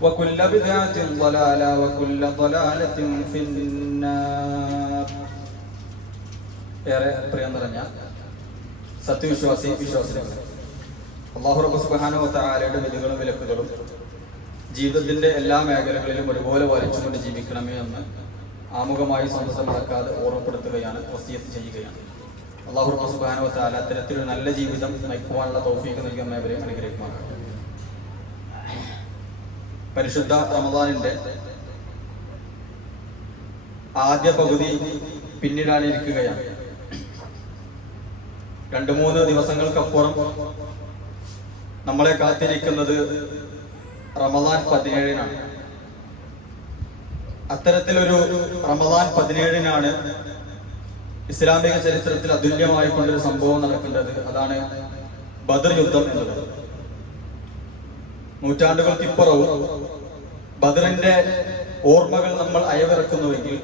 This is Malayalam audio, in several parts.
وكل بدعة ضلالة وكل ضلالة في النار ഏറെ പ്രിയം നിറഞ്ഞ സത്യവിശ്വാസി വിശ്വാസികൾ അള്ളാഹു റബ്ബ് സുബ്ഹാനഹു വതആലയുടെ വിധികളും വിലക്കുകളും ജീവിതത്തിന്റെ എല്ലാ മേഖലകളിലും ഒരുപോലെ വലിച്ചുകൊണ്ട് ജീവിക്കണമേ എന്ന് ആമുഖമായി സന്തോഷം നടക്കാതെ ഓർമ്മപ്പെടുത്തുകയാണ് വസിയത്ത് ചെയ്യുകയാണ് അള്ളാഹു റബ്ബ് സുബ്ഹാനഹു വതആല അത്തരത്തിലൊരു നല്ല ജീവിതം നയിക്കുവാനുള്ള തൗഫീഖ് നൽകാൻ ഏവരെയും അനുഗ്രഹിക്കുമാറാണ് പരിശുദ്ധ റമദാനിന്റെ ആദ്യ പകുതി പിന്നിടാനിരിക്കുകയാണ് രണ്ടു മൂന്ന് ദിവസങ്ങൾക്കപ്പുറം നമ്മളെ കാത്തിരിക്കുന്നത് റമദാൻ പതിനേഴിനാണ്. അത്തരത്തിലൊരു റമദാൻ പതിനേഴിനാണ് ഇസ്ലാമിക ചരിത്രത്തിൽ അതുല്യമായിക്കൊണ്ടൊരു സംഭവം നടക്കേണ്ടത് അതാണ് ബദർ യുദ്ധം എന്നുള്ളത്. നൂറ്റാണ്ടുകൾക്കിപ്പുറവും ബദറിന്റെ ഓർമ്മകൾ നമ്മൾ അയവിറക്കുന്നുവെങ്കിൽ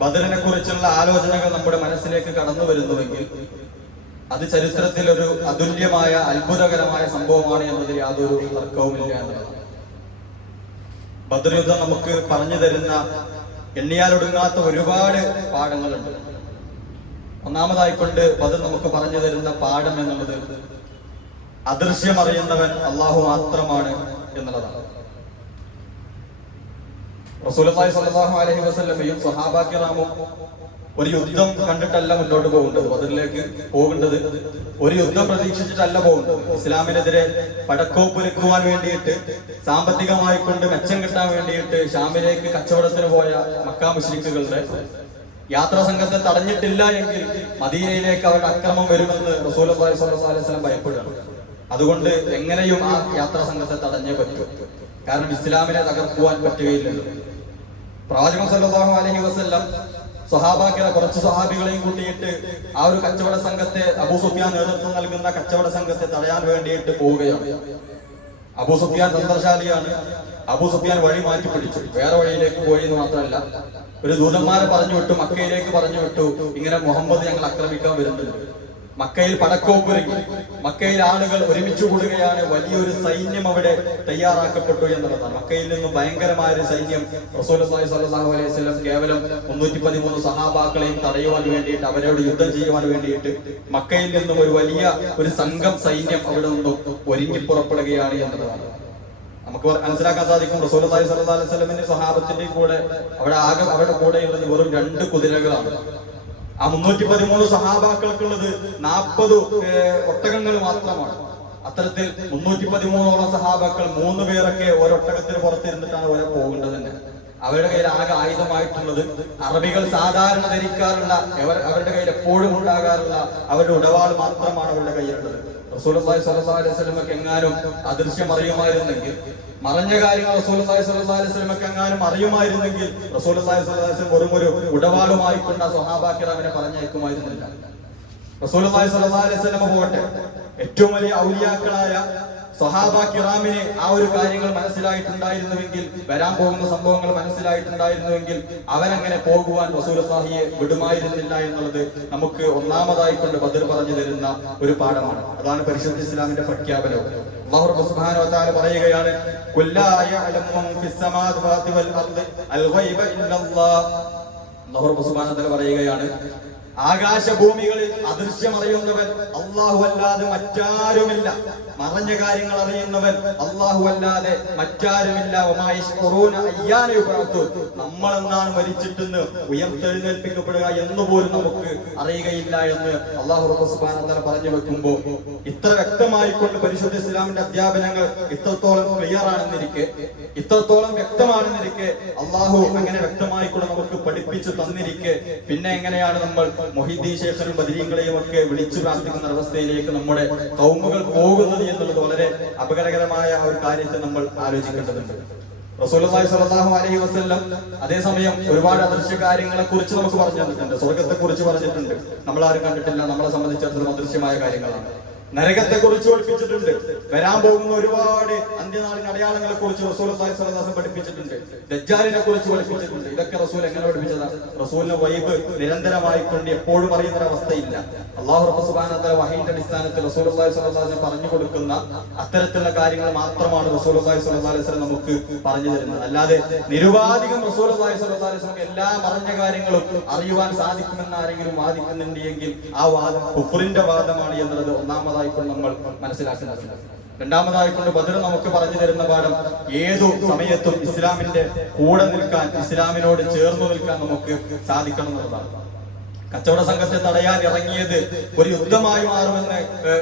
ബദറിനെ കുറിച്ചുള്ള ആലോചനകൾ നമ്മുടെ മനസ്സിലേക്ക് കടന്നു വരുന്നുവെങ്കിൽ അത് ചരിത്രത്തിൽ ഒരു അതുല്യമായ അത്ഭുതകരമായ സംഭവമാണ് എന്നതിൽ യാതൊരു തർക്കവുമില്ല എന്നുള്ളതാണ്. നമുക്ക് പറഞ്ഞു തരുന്ന എണ്ണിയാലൊടുങ്ങാത്ത ഒരുപാട് പാഠങ്ങളുണ്ട്. ഒന്നാമതായിക്കൊണ്ട് ബദർ നമുക്ക് പറഞ്ഞു തരുന്ന പാഠം എന്നുള്ളത് അദൃശ്യം അറിയുന്നവൻ അള്ളാഹു മാത്രമാണ് എന്നുള്ളതാണ്. വസല്ലമയും സ്വഹാബാ ഒരു യുദ്ധം കണ്ടിട്ടല്ല മുന്നോട്ട് പോകേണ്ടത് അതിലേക്ക് പോകേണ്ടത്. ഒരു യുദ്ധം പ്രതീക്ഷിച്ചിട്ടല്ല പോകേണ്ടത്. ഇസ്ലാമിനെതിരെ പടക്കോപ്പൊരുക്കുവാൻ വേണ്ടിയിട്ട് സാമ്പത്തികമായി കൊണ്ട് മെച്ചം കിട്ടാൻ വേണ്ടിയിട്ട് ഷാമിലേക്ക് കച്ചവടത്തിന് പോയ മക്കാ മുശ്രിക്കുകളുടെ യാത്രാ സംഘത്തെ തടഞ്ഞിട്ടില്ല എങ്കിൽ മദീനയിലേക്ക് അവരുടെ അക്രമം വരുമെന്ന് റസൂൽ അലൈഹി വസല്ലം ഭയപ്പെടുകയാണ്. അതുകൊണ്ട് എങ്ങനെയും ആ യാത്രാ സംഘത്തെ തടഞ്ഞേ പറ്റൂ. കാരണം ഇസ്ലാമിനെ തകർക്കുവാൻ പറ്റുകയില്ലല്ലോ. പ്രവാചകൻ സല്ലല്ലാഹു അലൈഹി വസല്ലം സ്വഹാബാക്കിലെ കുറച്ച് സ്വഹാബികളെയും കൂട്ടിയിട്ട് ആ ഒരു കച്ചവട സംഘത്തെ അബൂ സുഫിയാൻ നേതൃത്വം നൽകുന്ന കച്ചവട സംഘത്തെ തടയാൻ വേണ്ടിയിട്ട് പോവുകയാണ്. അബൂ സുഫിയാൻ തന്ത്രശാലിയാണ്. അബൂ സുഫിയാൻ വഴി മാറ്റി പിടിച്ചു. വേറെ വഴിയിലേക്ക് പോയി എന്ന് മാത്രമല്ല ഒരു ദൂതന്മാരെ പറഞ്ഞു വിട്ടു മക്കയിലേക്ക് പറഞ്ഞു വിട്ടു ഇങ്ങനെ മുഹമ്മദ് ഞങ്ങൾ ആക്രമിക്കാൻ വരുന്നുണ്ട്. മക്കയിൽ പടക്കോപ്പുരങ്ങി മക്കയിൽ ആളുകൾ ഒരുമിച്ച് കൂടുകയാണ് വലിയൊരു സൈന്യം അവിടെ തയ്യാറാക്കപ്പെട്ടു എന്നുള്ളതാണ്. മക്കയിൽ നിന്നും ഭയങ്കരമായ ഒരു സൈന്യം റസൂലുള്ളാഹി സ്വല്ലല്ലാഹു അലൈഹി വസല്ലം കേവലം മുന്നൂറ്റി പതിമൂന്ന് സഹാബാക്കളെയും തടയുവാൻ വേണ്ടിയിട്ട് അവരോട് യുദ്ധം ചെയ്യുവാൻ വേണ്ടിയിട്ട് മക്കയിൽ നിന്നും ഒരു വലിയ ഒരു സംഘം സൈന്യം അവിടെ നിന്നും ഒരുങ്ങി പുറപ്പെടുകയാണ് എന്നുള്ളതാണ്. നമുക്ക് മനസ്സിലാക്കാൻ സാധിക്കും റസൂലുള്ളാഹി സ്വല്ലല്ലാഹു അലൈഹി സ്വലമിന്റെ സഹാബത്തിന്റെയും കൂടെ അവിടെ ആകെ അവരുടെ കൂടെയുള്ളത് വെറും രണ്ട് കുതിരകളാണ്. ആ മുന്നൂറ്റി പതിമൂന്ന് സഹാബാക്കൾക്കുള്ളത് നാൽപ്പത് ഒട്ടകങ്ങൾ മാത്രമാണ്. അത്തരത്തിൽ മുന്നൂറ്റി പതിമൂന്നോളം സഹാബാക്കൾ മൂന്ന് പേരൊക്കെ ഒരൊട്ടകത്തിന് പുറത്തിരുന്നിട്ടാണ് അവരെ പോകേണ്ടത് തന്നെ. അവരുടെ കയ്യിൽ ആകെ ആയുധമായിട്ടുള്ളത് അറബികൾ സാധാരണ ധരിക്കാറുള്ള അവരുടെ കയ്യിൽ എപ്പോഴും ഉണ്ടാകാറുള്ള അവരുടെ ഉടവാൾ മാത്രമാണ് അവരുടെ കയ്യിലുള്ളത്. അലൈഹി എങ്ങാനും അദൃശ്യം അറിയുമായിരുന്നെങ്കിൽ മറഞ്ഞ കാര്യങ്ങൾ റസൂലുള്ളാഹി സ്വല്ലല്ലാഹു അലൈഹി എങ്ങാനും അറിയുമായിരുന്നെങ്കിൽ അലൈഹി വസല്ലം വെറും ഒരു ഉടവാളുമായി കൊണ്ട് ആ സ്വഹാബാക്കിറാമിനെ പറഞ്ഞയക്കുമായിരുന്നില്ല. റസൂലുള്ളാഹി സല്ലാ അലൈഹി വസല്ലം പോകട്ടെ ഏറ്റവും വലിയ ഔലിയാക്കളായ സ്വഹാബ കിറാമിന് ആ ഒരു കാര്യങ്ങൾ മനസ്സിലായിട്ടുണ്ടായിരുന്നുവെങ്കിൽ വരാൻ പോകുന്ന സംഭവങ്ങൾ മനസ്സിലായിട്ടുണ്ടായിരുന്നുവെങ്കിൽ അവനങ്ങനെ പോകുവാൻ റസൂലുള്ളാഹിയെ വിടുമായിരുന്നില്ല എന്നുള്ളത് നമുക്ക് ഒന്നാമതായി കൊണ്ട് ബദർ പറഞ്ഞു തരുന്ന ഒരു പാഠമാണ്. അതാണ് പരിശുദ്ധ ഇസ്ലാമിന്റെ പ്രഖ്യാപനവും. പറയുകയാണ് പറയുകയാണ് ആകാശഭൂമികളിൽ അദൃശ്യമറിയുന്നവൻ അള്ളാഹു അല്ലാതെ മറ്റാരുമില്ല. മറഞ്ഞ കാര്യങ്ങൾ അറിയുന്നവൻ അള്ളാഹു അല്ലാതെ മറ്റാരുമില്ല നമ്മൾ എന്നാണ് മരിച്ചിട്ടെന്ന് ഉയർത്തെഴുന്നേൽപ്പിക്കപ്പെടുക എന്ന് പോലും നമുക്ക് അറിയുകയില്ല എന്ന് അള്ളാഹു റബ്ബുസ്ബാന പറഞ്ഞു വെക്കുമ്പോ ഇത്ര വ്യക്തമായിക്കൊണ്ട് പരിശുദ്ധ ഇസ്ലാമിന്റെ അധ്യാപനങ്ങൾ ഇത്രത്തോളം ക്ലിയർ ആണെന്നിരിക്കെ ഇത്രത്തോളം വ്യക്തമാണെന്നിരിക്കെ അള്ളാഹു അങ്ങനെ വ്യക്തമായിക്കൊണ്ട് നമുക്ക് പഠിപ്പിച്ചു തന്നിരിക്കെ പിന്നെ എങ്ങനെയാണ് നമ്മൾ മൊഹിദ്ദീൻ ശേഖർ ബദരീങ്ങളെയും ഒക്കെ വിളിച്ചു പ്രാർത്ഥിക്കുന്ന അവസ്ഥയിലേക്ക് നമ്മുടെ കൗമുകൾ പോകുന്നത് എന്നുള്ളത് വളരെ അപകടകരമായ ഒരു കാര്യത്തെ നമ്മൾ ആലോചിക്കേണ്ടതുണ്ട്. റസൂലുള്ളാഹി സ്വല്ലല്ലാഹു അലൈഹി വസല്ലം അതേസമയം ഒരുപാട് അദൃശ്യ കാര്യങ്ങളെ കുറിച്ച് നമുക്ക് പറഞ്ഞു തന്നിട്ടുണ്ട്. സ്വർഗത്തെ കുറിച്ച് പറഞ്ഞിട്ടുണ്ട്. നമ്മൾ ആരും കണ്ടിട്ടില്ല. നമ്മളെ സംബന്ധിച്ചിടത്തോളം അദൃശ്യമായ കാര്യങ്ങളാണ്. നരകത്തെ കുറിച്ച് പഠിപ്പിച്ചിട്ടുണ്ട്. വരാൻ പോകുന്ന ഒരുപാട് അന്ത്യനാളിന് അടയാളങ്ങളെ കുറിച്ച് റസൂൽ സ്വലദാസം പഠിപ്പിച്ചിട്ടുണ്ട് ദജ്ജാലിനെ കുറിച്ച് പഠിപ്പിച്ചിട്ടുണ്ട്. ഇതൊക്കെ റസൂൽ എങ്ങനെ പഠിപ്പിച്ചതാ? റസൂലിന്റെ വൈബ് നിരന്തരമായിക്കൊണ്ട് എപ്പോഴും അറിയുന്ന അവസ്ഥയില്ല. അള്ളാഹു തആല വഹീന്റെ അടിസ്ഥാനത്തിൽ റസൂൽ സ്വലദാസം പറഞ്ഞു കൊടുക്കുന്ന അത്തരത്തിലുള്ള കാര്യങ്ങൾ മാത്രമാണ് റസൂൽ സ്വലദാസം നമുക്ക് പറഞ്ഞു തരുന്നത്. അല്ലാതെ നിരുപാധികം റസൂൽ സ്വലദാസം എല്ലാ പറഞ്ഞ കാര്യങ്ങളും അറിയുവാൻ സാധിക്കുമെന്ന് ആരെങ്കിലും വാദിക്കുന്നുണ്ട് എങ്കിൽ ആ വാദം കുഫറിന്റെ വാദമാണ് എന്നുള്ളത് ഒന്നാമതായിക്കൊണ്ട് നമ്മൾ മനസ്സിലാക്കുന്നത്. രണ്ടാമതായിക്കൊണ്ട് ബദർ നമുക്ക് പറഞ്ഞു തരുന്ന പാഠം ഏതു സമയത്തും ഇസ്ലാമിന്റെ കൂടെ നിൽക്കാൻ ഇസ്ലാമിനോട് ചേർന്നു നിൽക്കാൻ നമുക്ക് സാധിക്കണം എന്നുള്ളതാണ്. കച്ചവട സംഘത്തെ തടയാൻ ഇറങ്ങിയത് ഒരു യുദ്ധമായി മാറുമെന്ന്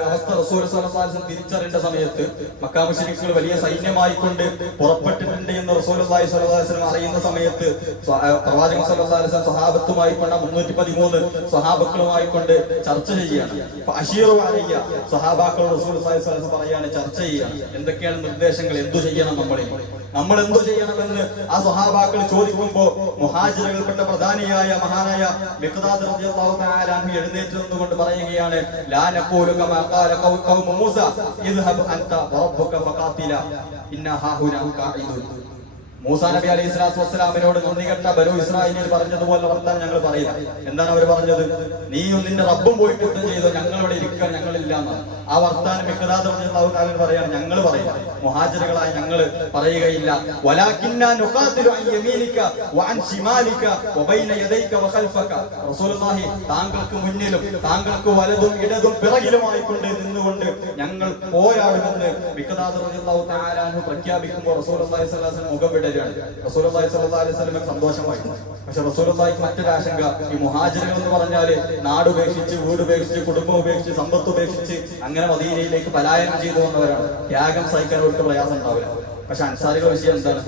അവസ്ഥ റസൂൽ വസല്ലം തിരിച്ചറിയേണ്ട സമയത്ത് മക്കാമുശരിക്കുകൾ വലിയ സൈന്യമായി കൊണ്ട് പുറപ്പെട്ടിട്ടുണ്ട് എന്ന് റസൂൽ അള്ളാഹി അലൈഹി വസല്ലം അറിയുന്ന സമയത്ത് പ്രവാചകൻ വസല്ലം സ്വഹാബത്തുമായി കൊണ്ട് മുന്നൂറ്റി പതിമൂന്ന് സഹാബക്കളുമായി കൊണ്ട് ചർച്ച ചെയ്യുകയാണ്. അഷീറു അലയ്യ സ്വഹാബാക്കൾ റസൂൽ അലൈഹി വസല്ലം പറയാണ് ചർച്ച ചെയ്യുക. എന്തൊക്കെയാണ് നിർദ്ദേശങ്ങൾ? എന്തു ചെയ്യണം നമ്മളിൽ? നമ്മൾ എന്തോ ചെയ്യണമെന്ന് ആ സ്വഹാബാക്കൾ ചോദിക്കുമ്പോ മുഹാജിറുകൾപ്പെട്ട പ്രധാനിയായ മഹാനായ തആല എഴുന്നേറ്റ് നിന്നുകൊണ്ട് പറയുകയാണ് മൂസ അൻത ഇന്ന ഹാഹുന മൂസാ നബി അലൈഹി സ്വലാത്തു വസ്സലാമിനോട് നന്ദി കെട്ട ബനു ഇസ്രായേലിൽ പറഞ്ഞതുപോലെ വർത്താൻ ഞങ്ങൾ പറയുന്നത് എന്താണ് അവർ പറഞ്ഞത്? നീയും നിന്റെ റബ്ബും പോയിട്ട് യുദ്ധം ചെയ്തോ? ഞങ്ങളിവിടെ ഇരിക്കുക ഞങ്ങളില്ല എന്നാണ്. ആ വർത്താനം മിക്കതാത് പറഞ്ഞാൽ പറയാണ്. ഞങ്ങൾ പറയും. മുഹാജരുകളായ ഞങ്ങൾ പറയുകയില്ല. താങ്കൾക്ക് മുന്നിലും താങ്കൾക്ക് വലതും ഇടതും പിറകിലുമായി കൊണ്ട് നിന്നുകൊണ്ട് ഞങ്ങൾ പോരാടുമെന്ന് അൻഹു പ്രഖ്യാപിക്കുമ്പോൾ റസൂൽ മുഖം റസൂലുള്ളാഹി സ്വല്ലല്ലാഹു അലൈഹി വസല്ലം സന്തോഷമായി. പക്ഷെ റസൂലി മറ്റൊരു ആശങ്ക ഈ മുഹാജിറുകൾ എന്ന് പറഞ്ഞാൽ നാട് ഉപേക്ഷിച്ച് വീട് ഉപേക്ഷിച്ച് കുടുംബം ഉപേക്ഷിച്ച് സമ്പത്ത് ഉപേക്ഷിച്ച് അങ്ങനെ മദീനയിലേക്ക് പലായനം ചെയ്തു വന്നവരാണ്. ത്യാഗം സഹിക്കാൻ അവർക്ക് പ്രയാസം ഉണ്ടാവില്ല. പക്ഷെ അൻസാരികളുടെ വിഷയം എന്താണ്?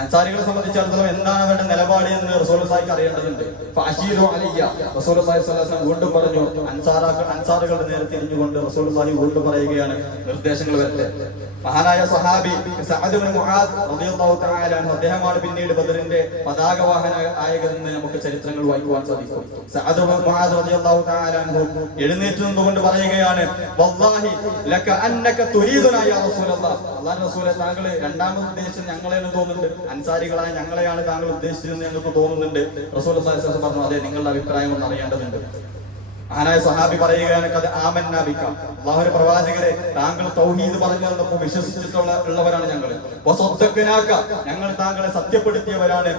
അൻസാരികളെ സംബന്ധിച്ചിടത്തോളം എന്താണ് അവരുടെ നിലപാട് എന്ന് റസൂലുള്ളാഹിക്ക് അറിയേണ്ടതുണ്ട്. അലിയ വീണ്ടും പറഞ്ഞു അൻസാറാക്കൾ അൻസാറുകളുടെ നേരെ തിരിഞ്ഞുകൊണ്ട് റസൂലുള്ളാഹി വീണ്ടും പറയുകയാണ് നിർദ്ദേശങ്ങൾ വരട്ടെ മഹാനായ സഹാബി അദ്ദേഹമാണ് പിന്നീട് ബദറിന്റെ പതാക വാഹന നായകനെന്ന് നമുക്ക് ചരിത്രങ്ങൾ വായിക്കുവാൻ സാധിക്കും. എഴുന്നേറ്റ് നിന്നുകൊണ്ട് പറയുകയാണ് വല്ലാഹി ലക താങ്കൾ ഉദ്ദേശിച്ചത് ഞങ്ങളെന്ന് തോന്നുന്നുണ്ട്. അൻസാരികളായ ഞങ്ങളെയാണ് താങ്കൾ ഉദ്ദേശിച്ചതെന്ന് ഞങ്ങൾക്ക് തോന്നുന്നുണ്ട്. വസല്ലം പറഞ്ഞു അതെ നിങ്ങളുടെ അഭിപ്രായം ഒന്ന് അറിയേണ്ടതുണ്ട്. ആനായ സഹാബി പറയുകയാണ് കഥ ആമന്നാബിക്ക അള്ളാഹുര പ്രവാചകരെ താങ്കൾ തൗഹീദ് പറഞ്ഞു വിശ്വസിച്ചിട്ടുള്ള ഉള്ളവരാണ് ഞങ്ങൾ ഞങ്ങൾ താങ്കളെ സത്യപ്പെടുത്തിയവരാണ്.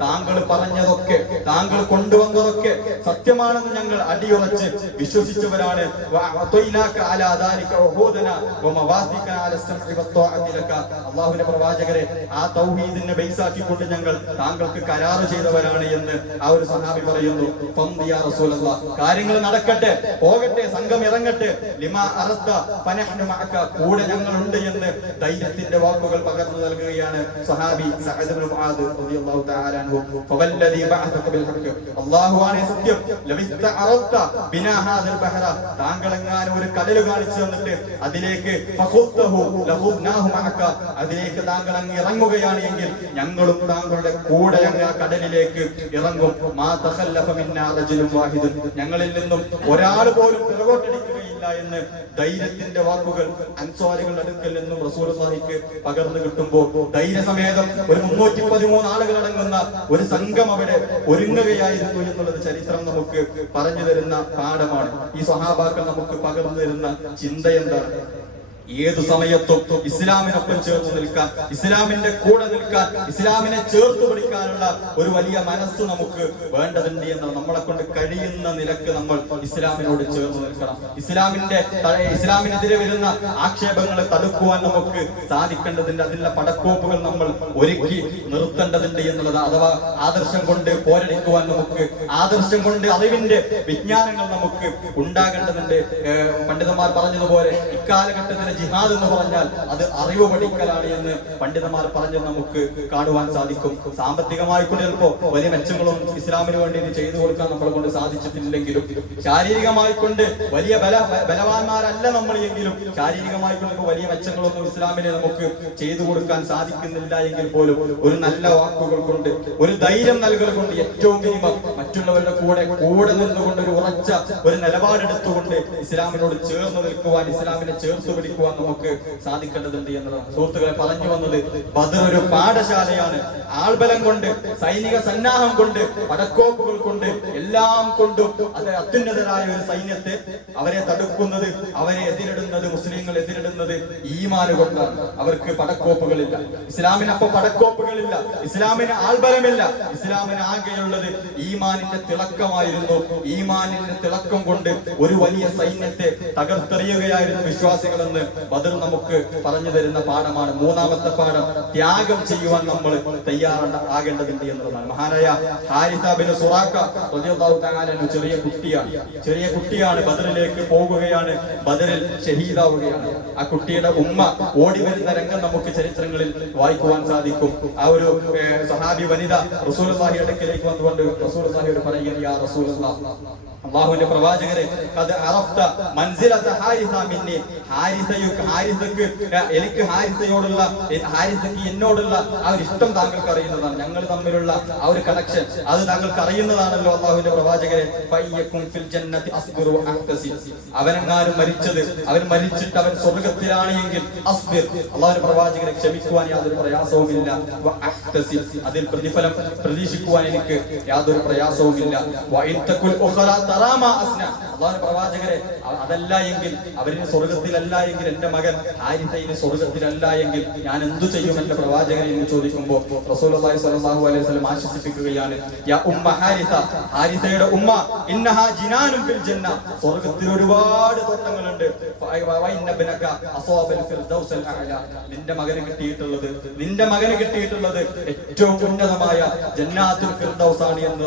താങ്കൾ പറഞ്ഞതൊക്കെ താങ്കൾ കൊണ്ടുവന്നതൊക്കെ സത്യമാണെന്ന് ഞങ്ങൾ അടിയുറച്ച് വിശ്വസിച്ചവരാണ്. അള്ളാഹുവിന്റെ പ്രവാചകരെ ആ തൗഹീദിനെ ബേസാക്കിക്കൊണ്ട് ഞങ്ങൾ താങ്കൾക്ക് കരാറ് ചെയ്തവരാണ് എന്ന് ആ ഒരു സഹാബി പറയുന്നു. റസൂലല്ലാഹ് കാര്യങ്ങൾ നടക്കട്ടെ പോകട്ടെ സംഘം ഇറങ്ങട്ടെ. ലിമാ അറത്ത ഫനഹ്നു മഅക കൂടെ ഞങ്ങളുണ്ട് എന്ന് ധൈര്യത്തിന്റെ വാക്കുകൾ പകർന്നു നൽകുകയാണ് സഹാബി അല്ലാഹുവാണ് സത്യം. എങ്ങാനും ഒരു കടൽ കാണിച്ചു തന്നിട്ട് അതിലേക്ക് അതിലേക്ക് താങ്കൾ അങ്ങ് ഇറങ്ങുകയാണ് എങ്കിൽ ഞങ്ങളും താങ്കളുടെ കൂടെ അങ്ങ് ആ കടലിലേക്ക് ഇറങ്ങും. മാ തഖല്ലഫ ഞങ്ങളിൽ നിന്നും ഒരാൾ പോലും പിറകോട്ടടിക്കുകയില്ല എന്ന് ധൈര്യത്തിന്റെ വാക്കുകൾ അൻസ്വാരികളുടെ അടുക്കൽ നിന്നും റസൂലുള്ളാഹിക്ക് പകർന്നു കിട്ടുമ്പോൾ ധൈര്യസമേതം ഒരു മുന്നൂറ്റി പതിമൂന്ന് ആളുകൾ അടങ്ങുന്ന ഒരു സംഘം അവിടെ ഒരുങ്ങുകയായിരുന്നു എന്നുള്ളത് ചരിത്രം നമുക്ക് പറഞ്ഞു തരുന്ന പാഠമാണ്. ഈ സഹാബാക്കൾ നമുക്ക് പകർന്നു തരുന്ന ചിന്ത എന്താണ്? ഏതു സമയത്തും ഇസ്ലാമിനൊപ്പം ചേർത്ത് നിൽക്കാൻ ഇസ്ലാമിന്റെ കൂടെ നിൽക്കാൻ ഇസ്ലാമിനെ ചേർത്ത് പിടിക്കാനുള്ള ഒരു വലിയ മനസ്സ് നമുക്ക് വേണ്ടതുണ്ട് എന്ന് നമ്മളെ കൊണ്ട് കഴിയുന്ന നിലയ്ക്ക് നമ്മൾ ഇസ്ലാമിനോട് ചേർന്ന് നിൽക്കണം. ഇസ്ലാമിന്റെ ഇസ്ലാമിനെതിരെ വരുന്ന ആക്ഷേപങ്ങളെ തടുക്കുവാൻ നമുക്ക് സാധിക്കേണ്ടതിന്റെ അതിന്റെ പടക്കോപ്പുകൾ നമ്മൾ ഒരുക്കി നിർത്തേണ്ടതുണ്ട് എന്നുള്ളത് അഥവാ ആദർശം കൊണ്ട് പോരടിക്കുവാൻ നമുക്ക് ആദർശം കൊണ്ട് അറിവിന്റെ വിജ്ഞാനങ്ങൾ നമുക്ക് ഉണ്ടാകേണ്ടതുണ്ട്. പണ്ഡിതന്മാർ പറഞ്ഞതുപോലെ ഇക്കാലഘട്ടത്തിലെ ജിഹാദ് എന്ന് പറഞ്ഞാൽ അത് അറിവ് പഠിക്കലാണ് എന്ന് പണ്ഡിതന്മാർ പറഞ്ഞ് നമുക്ക് കാണുവാൻ സാധിക്കും. സാമ്പത്തികമായി കൊണ്ട് ചിലപ്പോ വലിയ മെച്ചങ്ങളും ഇസ്ലാമിന് വേണ്ടി ഇത് ചെയ്തു കൊടുക്കാൻ നമ്മളെ കൊണ്ട് സാധിച്ചിട്ടില്ലെങ്കിലും ശാരീരികമായി കൊണ്ട് വലിയ ബല ബലവാന്മാരല്ല നമ്മൾ എങ്കിലും ശാരീരികമായി കൊണ്ട് വലിയ മെച്ചങ്ങളൊന്നും ഇസ്ലാമിനെ നമുക്ക് ചെയ്തു കൊടുക്കാൻ സാധിക്കുന്നില്ല എങ്കിൽ പോലും ഒരു നല്ല വാക്കുകൾ കൊണ്ട് ഒരു ധൈര്യം നൽകൽ കൊണ്ട് ഏറ്റവും മിനിമം മറ്റുള്ളവരുടെ കൂടെ കൂടെ നിന്നുകൊണ്ട് ഒരു ഉറച്ച ഒരു നിലപാടെടുത്തുകൊണ്ട് ഇസ്ലാമിനോട് ചേർന്ന് നിൽക്കുവാൻ ഇസ്ലാമിനെ ചേർത്ത് പിടിക്കുവാൻ നമുക്ക് സാധിക്കേണ്ടതുണ്ട് എന്നതാണ്. സുഹൃത്തുക്കളെ പറഞ്ഞു വന്നത് ബദർ ഒരു പാഠശാലയാണ്. ആൾബലം കൊണ്ട് സൈനിക സന്നാഹം കൊണ്ട് പടക്കോപ്പുകൾ കൊണ്ട് എല്ലാം കൊണ്ടും അത് അത്യുന്നതരായ ഒരു സൈന്യത്തെ അവരെ തടുക്കുന്നത് അവരെ എതിരിടുന്നത് മുസ്ലിങ്ങൾ എതിരിടുന്നത് ഈമാന് അവർക്ക് പടക്കോപ്പുകളില്ല. ഇസ്ലാമിന് പടക്കോപ്പുകളില്ല. ഇസ്ലാമിന് ആൾബലമില്ല. ഇസ്ലാമിന് ആകെയുള്ളത് ഈമാനിന്റെ തിളക്കമായിരുന്നു. ഈമാനിന്റെ തിളക്കം കൊണ്ട് ഒരു വലിയ സൈന്യത്തെ തകർത്തെറിയുകയായിരുന്നു വിശ്വാസികളെന്ന് ബദർ നമുക്ക് പറഞ്ഞു തരുന്ന പാഠമാണ്. മൂന്നാമത്തെ പാഠം ത്യാഗം ചെയ്യുവാൻ നമ്മൾ തയ്യാറ ആകേണ്ടതുണ്ട് എന്നുള്ളതാണ്. മഹാനായ ഹാരിസാബിന് സുറാക്ക അൻഹു ചെറിയ കുട്ടിയാണ്. ചെറിയ കുട്ടിയാണ് ബദറിലേക്ക് പോകുകയാണ്. ബദറിൽ ഷഹീദാവുകയാണ്. ആ കുട്ടിയുടെ ഉമ്മ ഓടി വരുന്ന രംഗം നമുക്ക് ചരിത്രങ്ങളിൽ വായിക്കുവാൻ സാധിക്കും. ആ ഒരു സഹാബി വനിത റസൂൽ സാഹി അടുക്കലേക്ക് വന്നുകൊണ്ട് റസൂലുള്ളാഹിയോട് പറയുകയാണ് യാ അള്ളാഹുവിന്റെ പ്രവാചകരെ അത് അറഫ്ത മൻസിലത ഹാരിസ മിന്നി ഹാരിസക്ക് എനിക്ക് ഹാരിസയോടുള്ള ഹാരിസക്ക് എന്നോടുള്ള ആ ഒരു ഇഷ്ടം താങ്കൾക്ക് അറിയുന്നതാണ്. ഞങ്ങൾ തമ്മിലുള്ള ആ ഒരു കണക്ഷൻ അത് താങ്കൾക്ക് അറിയുന്നതാണല്ലോ അള്ളാഹുവിന്റെ പ്രവാചകരെ. ഫിൽ അഹ്തസി അവനെങ്ങാനും മരിച്ചത് അവൻ മരിച്ചിട്ട് അവൻ സ്വർഗത്തിലാണ് എങ്കിൽ അസ്ബിർ. അള്ളാഹുവിന്റെ പ്രവാചകരെ ക്ഷമിക്കുവാൻ യാതൊരു പ്രയാസവുമില്ല. അതിൽ പ്രതിഫലം പ്രതീക്ഷിക്കുവാൻ എനിക്ക് യാതൊരു പ്രയാസവുമില്ല. വ ഇൻ തകുൽ ഉഖറ തറാമ അസ്ന. അള്ളാഹുവിന്റെ പ്രവാചകരെ അതല്ല എങ്കിൽ അവരിന് സ്വർഗത്തിലല്ല എങ്കിൽ എന്റെ മകൻ ഹാരിതയിന് സ്വർഗത്തിലല്ല എങ്കിൽ ഞാൻ എന്തു ചെയ്യും എന്റെ പ്രവാചകനെ എന്ന് ചോദിക്കുമ്പോൾ റസൂലുള്ളാഹി സ്വല്ലല്ലാഹു അലൈഹി വസല്ലം ആശ്വസിപ്പിക്കുകയാണ് യാ ഉമ്മ ഹാരിസ ഹാരിതയുടെ ഉമ്മ ഇന്നഹാ ജിനാനും ഫിൽ ജന്ന. സ്വർഗത്തിൽ ഒരുപാട് തോട്ടങ്ങളുണ്ട്. നിന്റെ മകന് കിട്ടിയിട്ടുള്ളത് നിന്റെ മകന് കിട്ടിയിട്ടുള്ളത് ഏറ്റവും ഉന്നതമായ ജന്നാത്തുൽ ആണ് എന്ന്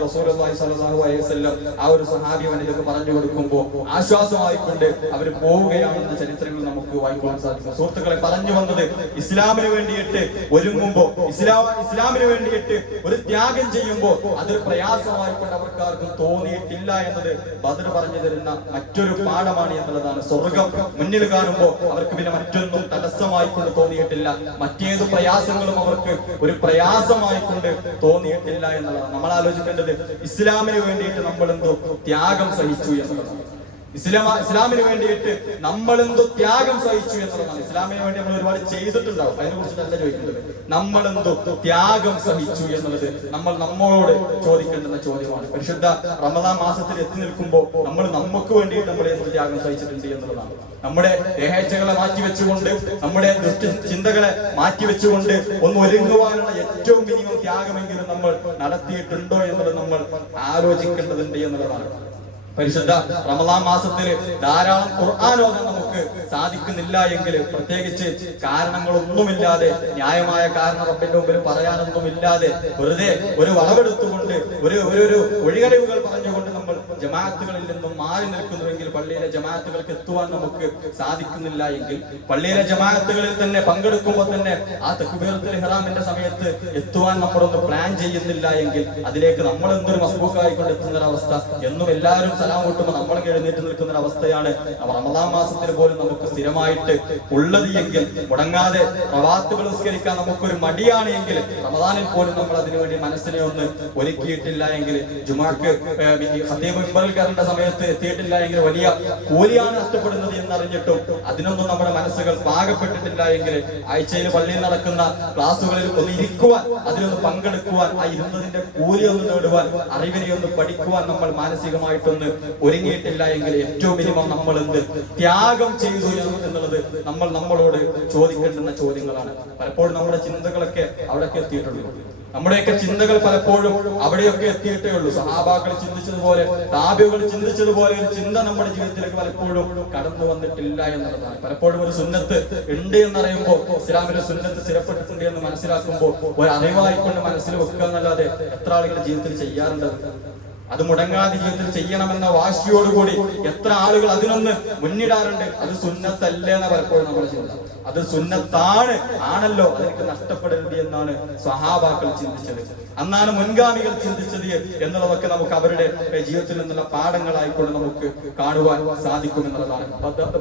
റസൂലുള്ളാഹി സ്വല്ലല്ലാഹു ആ ഒരു സഹാബി വനിതക്ക് പറഞ്ഞു കൊടുക്കുമ്പോൾ ആശ്വാസമായിക്കൊണ്ട് അവർ പോവുകയാണെന്ന ചരിത്രങ്ങൾ നമുക്ക് വായിക്കുവാൻ സാധിക്കും. സുഹൃത്തുക്കളെ പറഞ്ഞു വന്നത് ഇസ്ലാമിന് വേണ്ടിയിട്ട് ഒരുങ്ങുമ്പോൾ ഇസ്ലാം ഇസ്ലാമിന് വേണ്ടിയിട്ട് ഒരു ത്യാഗം ചെയ്യുമ്പോൾ അതൊരു പ്രയാസമായിക്കൊണ്ട് അവർക്കാർക്കും തോന്നിയിട്ടില്ല എന്നത് ബദർ പറഞ്ഞു തരുന്ന മറ്റൊരു പാഠമാണ് എന്നുള്ളതാണ്. സ്വർഗം മുന്നിൽ കാണുമ്പോൾ അവർക്ക് പിന്നെ മറ്റൊന്നും തടസ്സമായിക്കൊണ്ട് തോന്നിയിട്ടില്ല. മറ്റേത് പ്രയാസങ്ങളും അവർക്ക് ഒരു പ്രയാസമായിക്കൊണ്ട് തോന്നിയിട്ടില്ല എന്നുള്ളതാണ്. നമ്മൾ ആലോചിക്കേണ്ടത് ഇസ്ലാമിന് വേണ്ടിയിട്ട് നമ്മൾ എന്തോ ത്യാഗം സഹിച്ചു എന്നുള്ളതാണ്. ഇസ്ലാം ഇസ്ലാമിന് വേണ്ടിയിട്ട് നമ്മൾ എന്തോ ത്യാഗം സഹിച്ചു എന്നുള്ളതാണ്. ഇസ്ലാമിന് വേണ്ടി നമ്മൾ ഒരുപാട് ചെയ്തിട്ടുണ്ടാവും. അതിനെ കുറിച്ചിട്ടല്ല ചോദിക്കുന്നത് നമ്മൾ എന്തോ ത്യാഗം സഹിച്ചു എന്നുള്ളത് നമ്മൾ നമ്മളോട് ചോദിക്കേണ്ടുന്ന ചോദ്യമാണ്. പരിശുദ്ധ റമദാൻ മാസത്തിൽ എത്തി നിൽക്കുമ്പോൾ നമ്മൾ നമുക്ക് വേണ്ടിയിട്ട് നമ്മൾ എന്ത് ത്യാഗം സഹിച്ചിട്ടുണ്ട് എന്നുള്ളതാണ്. നമ്മുടെ രഹേച്ചകളെ മാറ്റി വെച്ചുകൊണ്ട് നമ്മുടെ ദുഷ്ട ചിന്തകളെ മാറ്റി വെച്ചുകൊണ്ട് ഒന്ന് ഒരുങ്ങുവാനുള്ള ഏറ്റവും മിനിമം ത്യാഗമെങ്കിലും നമ്മൾ നടത്തിയിട്ടുണ്ടോ എന്നുള്ളത് നമ്മൾ ആലോചിക്കേണ്ടതുണ്ട് എന്നുള്ളതാണ്. പരിശുദ്ധ റമദാൻ മാസത്തിൽ ധാരാളം ഖുർആാനോദം നമുക്ക് സാധിക്കുന്നില്ല എങ്കിൽ പ്രത്യേകിച്ച് കാരണങ്ങളൊന്നുമില്ലാതെ ന്യായമായ കാരണം റബ്ബിന്റെ മുമ്പിൽ പറയാനൊന്നുമില്ലാതെ വെറുതെ ഒരു വളവെടുത്തുകൊണ്ട് ഒരു ഒരു ഒഴികഴിവുകൾ പറഞ്ഞുകൊണ്ട് ജമാഅത്തുകളിൽ നിന്നും മാറി നിൽക്കുന്നുവെങ്കിൽ പള്ളിയിലെ ജമാഅത്തുകൾക്ക് എത്തുവാൻ നമുക്ക് സാധിക്കുന്നില്ല എങ്കിൽ പള്ളിയിലെ ജമാഅത്തുകളിൽ തന്നെ പങ്കെടുക്കുമ്പോൾ തന്നെ ആ തക്ബീറത്തുൽ ഇഹ്റാമിന്റെ സമയത്ത് എത്തുവാൻ നമ്മളൊന്ന് പ്ലാൻ ചെയ്യുന്നില്ല എങ്കിൽ അതിലേക്ക് നമ്മൾ എന്തൊരു മസ്ബൂക്കായിക്കൊണ്ട് എത്തുന്ന ഒരു അവസ്ഥ? എന്നും എല്ലാവരും സലാം കൂട്ടുമ്പോൾ നമ്മൾ എഴുന്നേറ്റ് നിൽക്കുന്ന ഒരു അവസ്ഥയാണ്. റമദാൻ മാസത്തിൽ പോലും നമുക്ക് സ്ഥിരമായിട്ട് ഉള്ളത് എങ്കിൽ മുടങ്ങാതെ പ്രവാത്തുകൾ നിസ്കരിക്കാൻ നമുക്കൊരു മടിയാണ് എങ്കിൽ റമദാനിൽ പോലും നമ്മൾ അതിനുവേണ്ടി മനസ്സിനെ ഒന്ന് ഒരുക്കിയിട്ടില്ല എങ്കിൽ ജുമാക്ക് മിമ്പറിൽ കയറേണ്ട സമയത്ത് എത്തിയിട്ടില്ല എങ്കിൽ വലിയ കൂലിയാണ് നഷ്ടപ്പെടുന്നത് എന്നറിഞ്ഞിട്ടും അതിനൊന്നും നമ്മുടെ മനസ്സുകൾ പാകപ്പെട്ടിട്ടില്ല എങ്കിൽ ആഴ്ചയിൽ പള്ളിയിൽ നടക്കുന്ന ക്ലാസ്സുകളിൽ ഒന്ന് ഇരിക്കുവാൻ അതിലൊന്ന് പങ്കെടുക്കുവാൻ ആ ഇരുന്നതിന്റെ കൂലി ഒന്ന് നേടുവാൻ അറിവിനെ ഒന്ന് പഠിക്കുവാൻ നമ്മൾ മാനസികമായിട്ടൊന്ന് ഒരുങ്ങിയിട്ടില്ല എങ്കിൽ ഏറ്റവും മിനിമം നമ്മൾ എന്ത് ത്യാഗം ചെയ്തു എന്നുള്ളത് നമ്മൾ നമ്മളോട് ചോദിക്കേണ്ടുന്ന ചോദ്യങ്ങളാണ്. പലപ്പോഴും നമ്മുടെ ചിന്തകളൊക്കെ അവിടെ എത്തിയിട്ടുള്ളൂ നമ്മുടെയൊക്കെ ചിന്തകൾ പലപ്പോഴും അവിടെയൊക്കെ എത്തിയിട്ടേ ഉള്ളൂ. സഹാബാക്കൾ ചിന്തിച്ചതുപോലെ താബികൾ ചിന്തിച്ചതുപോലെ ഒരു ചിന്ത നമ്മുടെ ജീവിതത്തിലേക്ക് പലപ്പോഴും കടന്നു വന്നിട്ടില്ല എന്നുള്ളതാണ് പലപ്പോഴും ഒരു സുന്നത്ത് ഉണ്ട് എന്നറിയുമ്പോൾ ഇസ്ലാമിന്റെ സുന്നത്ത് സ്ഥിരപ്പെട്ടിട്ടുണ്ട് എന്ന് മനസ്സിലാക്കുമ്പോൾ ഒരു അറിവായിക്കൊണ്ട് മനസ്സിൽ വെക്കുക എന്നല്ലാതെ എത്ര ആളുകളുടെ ജീവിതത്തിൽ ചെയ്യാറുണ്ട്? അത് മുടങ്ങാതെ ജീവിതത്തിൽ ചെയ്യണമെന്ന വാശിയോടുകൂടി എത്ര ആളുകൾ അതിനൊന്ന് മുന്നിടാറുണ്ട്? അത് സുന്നത്തല്ലേ എന്ന് പലപ്പോഴും നമ്മൾ ചിന്ത അത് സുന്നത്താണ്. ആണല്ലോ. അതെനിക്ക് നഷ്ടപ്പെടരുത് എന്നാണ് സഹാബാക്കൾ ചിന്തിച്ചത്. അന്നാണ് മുൻഗാമികൾ ചിന്തിച്ചത് എന്നുള്ളതൊക്കെ നമുക്ക് അവരുടെ ജീവിതത്തിൽ നിന്നുള്ള പാഠങ്ങളായിക്കൊണ്ട് നമുക്ക് കാണുവാൻ സാധിക്കും എന്നുള്ളതാണ്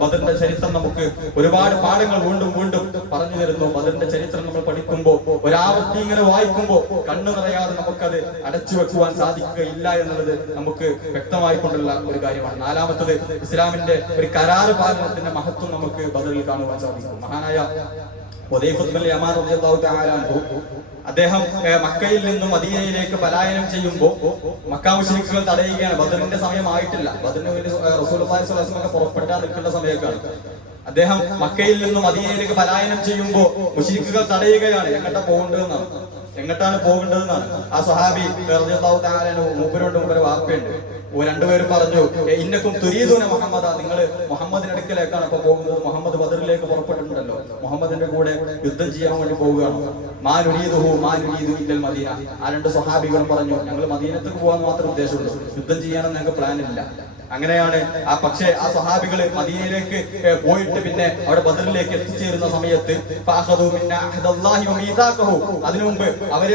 ബദറിന്റെ ചരിത്രം നമുക്ക് ഒരുപാട് പാഠങ്ങൾ വീണ്ടും വീണ്ടും പറഞ്ഞു തരുന്നു. ബദറിന്റെ ചരിത്രം നമ്മൾ പഠിക്കുമ്പോൾ ഒരാവർത്തി ഇങ്ങനെ വായിക്കുമ്പോൾ കണ്ണു നിറയാതെ നമുക്കത് അടച്ചു വെക്കുവാൻ സാധിക്കുകയില്ല എന്നുള്ളത് നമുക്ക് വ്യക്തമായിക്കൊണ്ടുള്ള ഒരു കാര്യമാണ്. നാലാമത്തത് ഇസ്ലാമിന്റെ ഒരു കരാറ് പാലനത്തിന്റെ മഹത്വം നമുക്ക് ബദറിൽ കാണുവാൻ സാധിക്കും. മഹാനായ യമാൻ അദ്ദേഹം മക്കയിൽ നിന്നും മദീനയിലേക്ക് പലായനം ചെയ്യുമ്പോൾ മക്ക മുശ്രിക്കുകൾ തടയുകയാണ്. ബദറിന്റെ സമയമായിട്ടില്ല. ബദറിന് വേണ്ടി പുറപ്പെട്ടാൽ നിൽക്കേണ്ട സമയമൊക്കെയാണ് അദ്ദേഹം മക്കയിൽ നിന്നും മദീനയിലേക്ക് പലായനം ചെയ്യുമ്പോൾ മുശ്രിക്കുകൾ തടയുകയാണ്. എങ്ങോട്ടാ പോകേണ്ടതെന്നാണ്. എങ്ങോട്ടാണ് പോകേണ്ടതെന്നാണ്. ആ സഹാബി മൂപ്പരോട് മൂപ്പര് ഓ രണ്ടുപേരും പറഞ്ഞു "ഏ, ഇന്നക്കും തുരീദൂന മുഹമ്മദ നിങ്ങൾ മുഹമ്മദിന്റെ അടുക്കലേക്കാണ് ഇപ്പൊ പോകുന്നത്. മുഹമ്മദ് ബദറിലേക്ക് പുറപ്പെട്ടിട്ടുണ്ടല്ലോ. മുഹമ്മദിന്റെ കൂടെ യുദ്ധം ചെയ്യാൻ വേണ്ടി പോവുകയാണ്. മാ നുരീദുഹു മാ നുരീദു ഇല്ലൽ മദീന. ആ രണ്ട് സ്വഹാബികളും പറഞ്ഞു ഞങ്ങൾ മദീനത്തേക്ക് പോകാൻ മാത്രം ഉദ്ദേശമുള്ളൂ. യുദ്ധം ചെയ്യാനൊന്നും ഞങ്ങൾക്ക് പ്ലാൻ ഇല്ല. അങ്ങനെയാണ് ആ പക്ഷേ ആ സഹാബികൾ മദീനയിലേക്ക് പോയിട്ട് പിന്നെ അവിടെ ബദറിലേക്ക് എത്തിച്ചേരുന്ന സമയത്ത്. അതിനു മുമ്പ് അവർ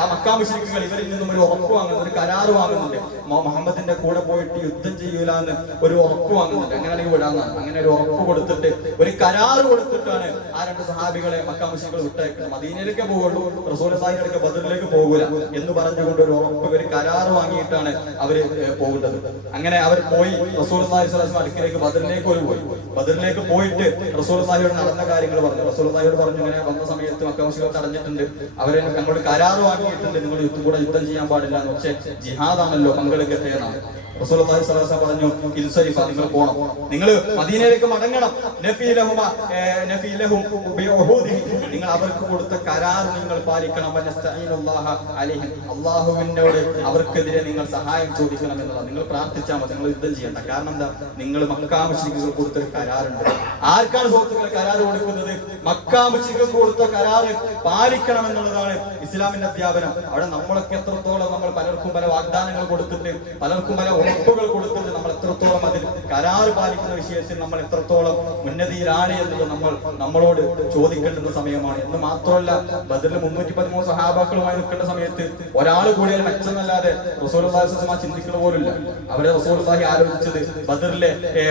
ആ മക്കാ മുശ്രിക്കുകൾ ഇവരിൽ നിന്നും ഒരു ഉറപ്പ് വാങ്ങുന്നത് ഒരു കരാറ് വാങ്ങുന്നുണ്ട്. മുഹമ്മദിന്റെ കൂടെ പോയിട്ട് യുദ്ധം ചെയ്യൂല എന്ന് ഒരു ഉറപ്പ് വാങ്ങുന്നുണ്ട്. അങ്ങനെയാണെങ്കിൽ വിടാന്നാണ് അങ്ങനെ ഒരു ഉറപ്പ് കൊടുത്തിട്ട് ഒരു കരാറ് കൊടുത്തിട്ടാണ് ആ രണ്ട് സഹാബികളെ മക്കാ വിട്ടയക്കുന്നത്. മദീനയിലേക്ക് പോകുള്ളൂ റസൂൽ സാഹിബിലേക്ക് ബദറിലേക്ക് പോകൂല എന്ന് പറഞ്ഞുകൊണ്ട് ഒരു ഉറപ്പ് ഒരു കരാറ് വാങ്ങിയിട്ടാണ് അവർ പോകേണ്ടത്. അങ്ങനെ അവർ പോയി റസൂൽ അടുക്കിലേക്ക് ബദറിലേക്ക് ഒരു പോയി. ബദറിലേക്ക് പോയിട്ട് റസൂൽ സാഹിയോട് നടന്ന കാര്യങ്ങൾ പറഞ്ഞു. റസൂൽ സാഹിയോട് പറഞ്ഞു ഇങ്ങനെ വന്ന സമയത്ത് മക്കാമുഷികൾ തടഞ്ഞിട്ടുണ്ട്. അവരെ ഞങ്ങളോട് കരാറ് വാങ്ങിയിട്ടുണ്ട് നിങ്ങൾ യുദ്ധം കൂടെ യുദ്ധം ചെയ്യാൻ പാടില്ല പക്ഷേ ജിഹാദാണല്ലോ പങ്കെടുക്കട്ടെ എന്നാണ്. പറഞ്ഞു നിങ്ങൾ പോണം. നിങ്ങൾ മദീനയിലേക്ക് മടങ്ങണം. നിങ്ങൾ അവർക്ക് കൊടുത്ത കരാർ നിങ്ങൾ പാലിക്കണം. അള്ളാഹുവിനോട് അവർക്കെതിരെ നിങ്ങൾ സഹായം ചോദിക്കണം എന്നുള്ളത് നിങ്ങൾ പ്രാർത്ഥിച്ചാൽ മതി നിങ്ങൾ യുദ്ധം ചെയ്യണ്ട. കാരണം എന്താ? നിങ്ങൾ മക്കാമുശികൾ കൊടുത്ത കരാറുണ്ട്. ആർക്കാണ് സുഹൃത്തുക്കൾ കരാർ കൊടുക്കുന്നത്? മക്കാമുശികൾ കൊടുത്ത കരാറ് പാലിക്കണം എന്നുള്ളതാണ് ഇസ്ലാമിന്റെ അധ്യാപനം. അവിടെ നമ്മളൊക്കെ എത്രത്തോളം നമ്മൾ പലർക്കും പല വാഗ്ദാനങ്ങൾ കൊടുത്തിട്ട് പലർക്കും പല ഉറപ്പുകൾ കൊടുത്തിട്ട് നമ്മൾ എത്രത്തോളം അതിൽ കരാർ പാലിക്കുന്ന വിഷയത്തിൽ നമ്മൾ എത്രത്തോളം ഉന്നതിയിലാണ് എന്നത് നമ്മൾ നമ്മളോട് ചോദിക്കേണ്ടുന്ന സമയമാണ്. എന്ന് മാത്രമല്ല ബദറിൽ മുന്നൂറ്റി പതിമൂന്ന് സഹാബാക്കളുമായി നിൽക്കേണ്ട സമയത്ത് ഒരാൾ കൂടിയാൽ മെച്ചമെന്നല്ലാതെ റസൂൽ ചിന്തിക്കുന്ന ഇല്ല അവരെ റസൂൽ ആലോചിച്ചത് ബദറിലെ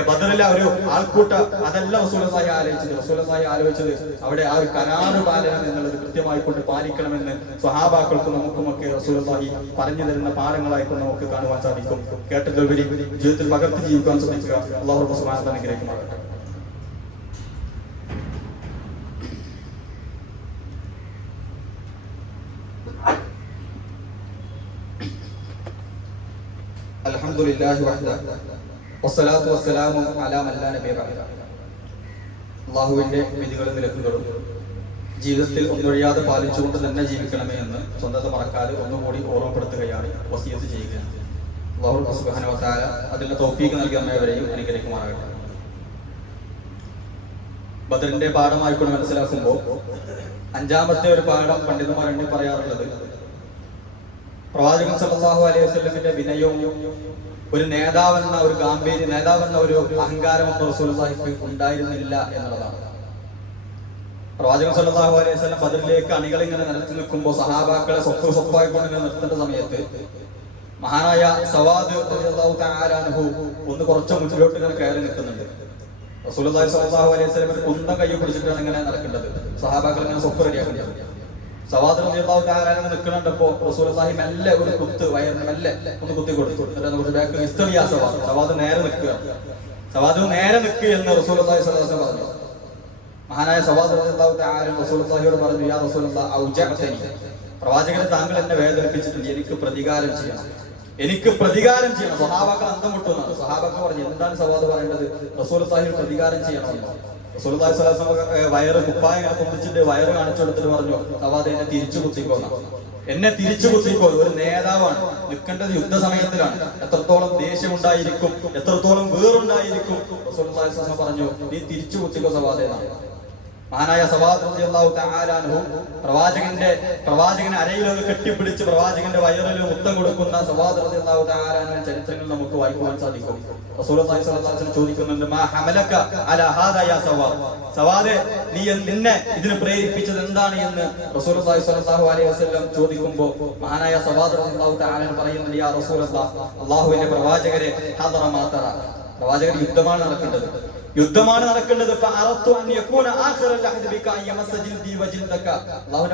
ബദറിലെ ഒരു ആൾക്കൂട്ട അതല്ല റസൂൽ ആലോചിച്ചത്. റസൂൽ ആലോചിച്ചത് അവിടെ ആ ഒരു കരാറ് പാലനം എന്നുള്ളത് കൃത്യമായി കൊണ്ട് പാലിക്കണമെന്ന് സഹാബാക്കൾക്കും നമുക്കുമൊക്കെ റസൂൽ പറഞ്ഞു തരുന്ന പാഠങ്ങളായിക്കൊണ്ട് നമുക്ക് കാണുവാൻ സാധിക്കും. കേട്ടതുപരി ജീവിതത്തിൽ പകർത്തി ജീവിക്കാൻ ശ്രമിക്കുക. അള്ളാഹു സുബാന അനുഗ്രഹിക്കുമാറാകട്ടെ. അൽഹംദുലില്ലാഹി വഹദ. വസ്സലാത്തു വസ്സലാമു അലാ മൻ ലാ നബിയ ബഅദ. അള്ളാഹുവിന്റെ വിധികളും വിലക്കുകളും ജീവിതത്തിൽ ഒന്നൊഴിയാതെ പാലിച്ചുകൊണ്ട് തന്നെ ജീവിക്കണമേ എന്ന് സ്വന്തത്തെ മറക്കാതെ ഒന്നുകൂടി ഓർമ്മപ്പെടുത്തുകയാണ് വസീയത്ത് ചെയ്യുകയാണ്. അതിന്റെ തൗഫീഖ് നൽകി അമ്മയവരെയും അനുഗ്രഹിക്കുമാറാകട്ടെ. ബദറിന്റെ പാഠമായിക്കൊണ്ട് മനസ്സിലാക്കുമ്പോൾ അഞ്ചാമത്തെ ഒരു പാഠം പണ്ഡിതന്മാർ എണ്ണി പറയാറുള്ളത് പ്രവാചകൻ സല്ലല്ലാഹു അലൈഹി വസ്ലമിന്റെ വിനയവും ഒരു നേതാവെന്ന ഒരു ഗാംഭീര്യ നേതാവെന്ന ഒരു അഹങ്കാരം സാഹിബ് ഉണ്ടായിരുന്നില്ല എന്നുള്ളതാണ്. പ്രവാചകൻ സല്ലല്ലാഹു അലൈഹി വസ്ലം ബദറിലേക്ക് അണികളിങ്ങനെ ഇങ്ങനെ നിൽക്കുമ്പോൾ സഹാബാക്കളെ സ്വപ്പ് സ്വപ്പായി കൊണ്ട് ഇങ്ങനെ നിർത്തേണ്ട സമയത്ത് മഹാനായ സവാദ് അൻഹു ഒന്ന് കുറച്ച് മുന്നിലോട്ട് ഇങ്ങനെ കയറി നിൽക്കുന്നുണ്ട്. സ്വല്ലല്ലാഹു അലൈഹി ഒരു കുന്ത കൈ പിടിച്ചിട്ടാണ് ഇങ്ങനെ നടക്കേണ്ടത്. സഹാബാക്കൾ ഇങ്ങനെ സ്വപ്പ് റെഡിയാക്കുന്നത് സവാദ് അൻഹു നിൽക്കുന്നുണ്ടപ്പോ റസൂലുള്ളാഹി മെല്ലെ ഒരു കുത്ത് വയറിന് മെല്ലെ ഒന്ന് കുത്തി കൊടുത്തു. എന്നിട്ട് സവാദ്. സവാദ് നേരെ നിൽക്കുക. സവാദ് നേരെ നിൽക്കുക എന്ന് സ്വല്ലല്ലാഹു അലൈഹി പറഞ്ഞു. മഹാനായ സവാദ് റസൂലുള്ളാഹിയോട് പറഞ്ഞു യാ പ്രവാചകനെ താങ്കൾ എന്നെ വേദനിപ്പിച്ചിട്ടുണ്ട്. എനിക്ക് പ്രതികാരം ചെയ്യണം. എനിക്ക് പ്രതികാരം ചെയ്യണം. സഹാബാക്കൾ അന്തം മുട്ടുന്നതാണ് സഹാബാക്കൾ പറഞ്ഞു എന്താണ് സവാദ് പറയേണ്ടത്? റസൂൽ സാഹിബ് പ്രതികാരം ചെയ്യണം. റസൂൽ വയറ് കുപ്പായ കുത്തിച്ചിട്ട് വയറ് കാണിച്ചു കൊടുത്തിട്ട് പറഞ്ഞു സവാദ് എന്നെ തിരിച്ചു കുത്തിക്കോന്ന എന്നെ. തിരിച്ചു കുത്തിക്കോ ഒരു നേതാവാണ്. നിൽക്കേണ്ടത് യുദ്ധസമയത്തിലാണ് എത്രത്തോളം ദേഷ്യം ഉണ്ടായിരിക്കും എത്രത്തോളം വേറുണ്ടായിരിക്കും. റസൂൽ പറഞ്ഞു നീ തിരിച്ചു കുത്തിക്കോ സവാദേന മഹാനായ സവാദ് റളിയല്ലാഹു തആല അൻഹു പ്രവാചകന്റെ പ്രവാചകനെ അരയിലൊന്ന് കെട്ടിപ്പിടിച്ച് പ്രവാചകന്റെ വയറിൽ മുത്തം കൊടുക്കുന്ന സവാദ് തആല അൻഹുവിന്റെ ചരിത്രങ്ങൾ നമുക്ക് വായിക്കുവാൻ സാധിക്കും. ചോദിക്കുന്നുണ്ട് സവാദ്? നീ നിന്നെ ഇതിന് പ്രേരിപ്പിച്ചത് എന്താണ് എന്ന് സ്വല്ലല്ലാഹു അലൈഹി വസല്ലം ചോദിക്കുമ്പോൾ മഹാനായ സവാദ് അൻഹു പറയുന്നുണ്ട് യാ റസൂലല്ലാഹ് അല്ലാഹുവിന്റെ പ്രവാചകരെ പ്രവാചകൻ യുദ്ധമാണ് നടക്കേണ്ടത്. യുദ്ധമാണ് നടക്കേണ്ടത്. വജിൽദക.